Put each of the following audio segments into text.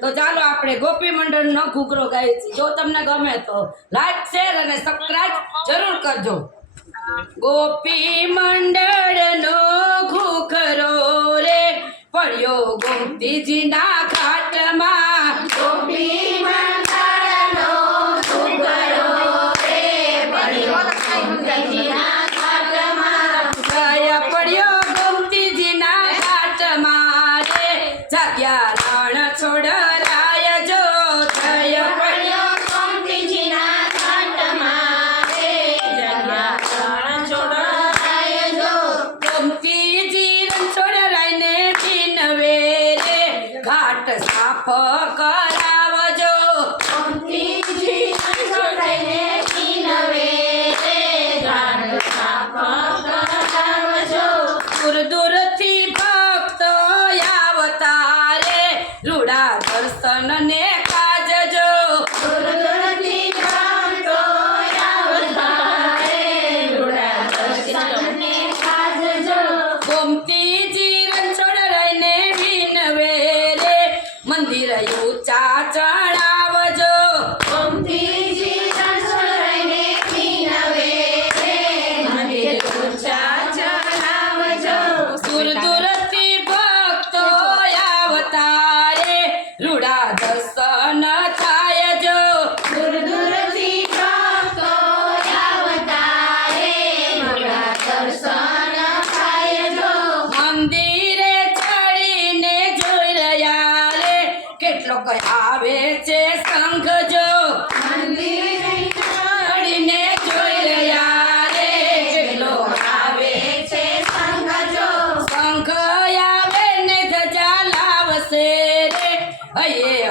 તો ચાલો આપણે ગોપી મંડળ નો ઘૂઘરો ગાઈ છે જો તમને ગમે તો લાઈક શેર અને સબસ્ક્રાઇબ જરૂર કરજો. ગોપી મંડળ નો ઘૂઘરો રે પડ્યો ગોપીજી ના ખાટમાં. આવે છે શંખ જો. મંદિર જોઈ રહ્યા રે. જેલો આવે છે શંખ જો. શંખ આવે ને ધજા લાવશે રે. અયે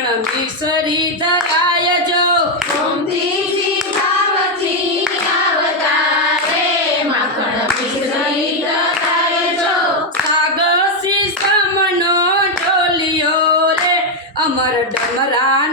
પણ મિસરી જો. ઓમથી આવતી આવતારે માખણ રે અમર ડમરા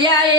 yeah,